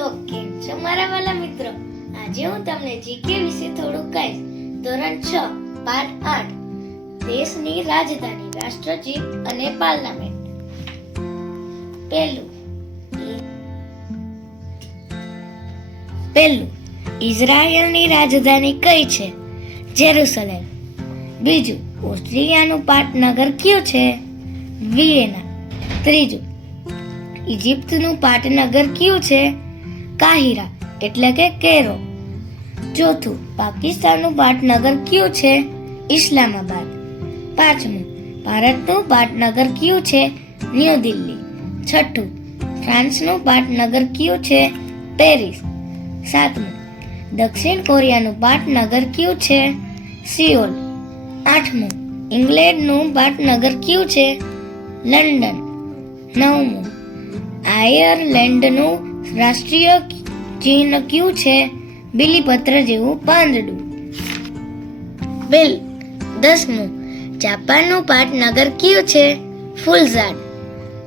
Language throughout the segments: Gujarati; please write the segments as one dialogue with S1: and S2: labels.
S1: તો કેમ છો મારા વાલા મિત્રો? આજે હું તમને જીકે વિશે થોડું કહીશ. ધોરણ છ, પાઠ આઠ. દેશની રાજધાની, રાષ્ટ્રજીત અને પાર્લામેન્ટ. પહેલું પહેલું, ઇઝરાયલની રાજધાની કઈ છે? જેરુસલેમ. બીજું ઓસ્ટ્રેલિયાનું પાટનગર કયું છે? વિયેના. ત્રીજું ઇજિપ્તનું પાટનગર કયું છે? કાહિરા એટલે કે કેરો. ચોથું, પાકિસ્તાનનું પાટનગર કયું છે? ઇસ્લામાબાદ. પાંચમું, ભારતનું પાટનગર કયું છે? ન્યૂ દિલ્હી. છઠ્ઠું, ફ્રાન્સનું પાટનગર કયું છે? પેરિસ. સાતમું, દક્ષિણ કોરિયાનું પાટનગર કયું છે? સિયોલ. આઠમું, ઇંગ્લેન્ડનું પાટનગર કયું છે? લંડન. નવમું, આયર્લેન્ડનું રાષ્ટ્રીય ચિહ્ન કયું છે? બિલીપત્ર જેવું પાંદડું. બિલ, દસમું, જાપાનનું પાટનગર કયું છે? ફૂલઝાડ.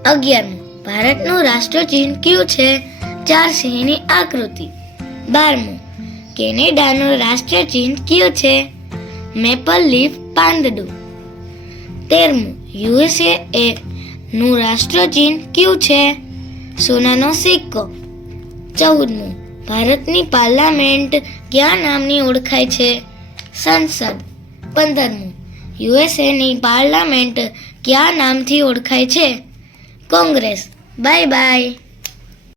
S1: અગિયારમું, ભારતનું રાષ્ટ્રીય ચિહ્ન કયું છે? ચાર સિંહની આકૃતિ. બારમું, કેનેડાનું રાષ્ટ્રીય ચિહ્ન કયું છે? મેપલ લીફ પાંદડું. તેરમું, યુએસએ નું રાષ્ટ્રીય ચિહ્ન કયું છે? સોનાનો સિક્કો. ચૌદમું. ભારતની પાર્લામેન્ટ કયા નામની ઓળખાય છે? સંસદ. પંદરમું. યુએસએની પાર્લામેન્ટ કયા નામથી ઓળખાય છે? કોંગ્રેસ. Bye bye.